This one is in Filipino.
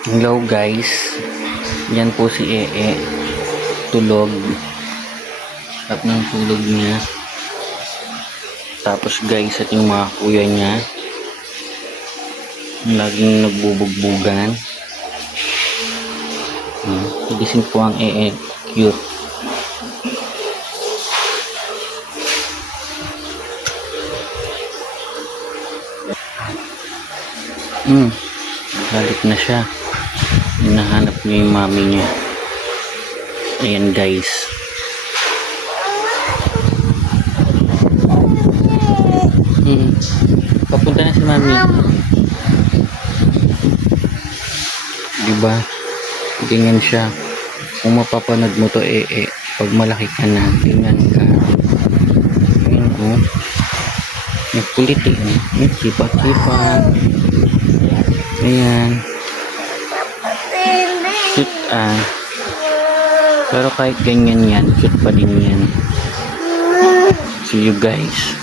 Hello guys, yan po si Ee, tulog, sarap ng tulog niya. Tapos guys, at yung mga kuya niya laging nagbubugbugan. Gising po ang Ee, cute. Balik na siya. Hinahanap niya yung mami niya. Ayan guys. Papunta na si mami. Diba? Tingnan siya. Kung mapapanood mo to pag malaki ka na, tingnan ka. Ayan o. Nagkulit Nagsipat-sipat. Ayan. Cute pero kahit ganyan yan, cute pa din yan. See you guys.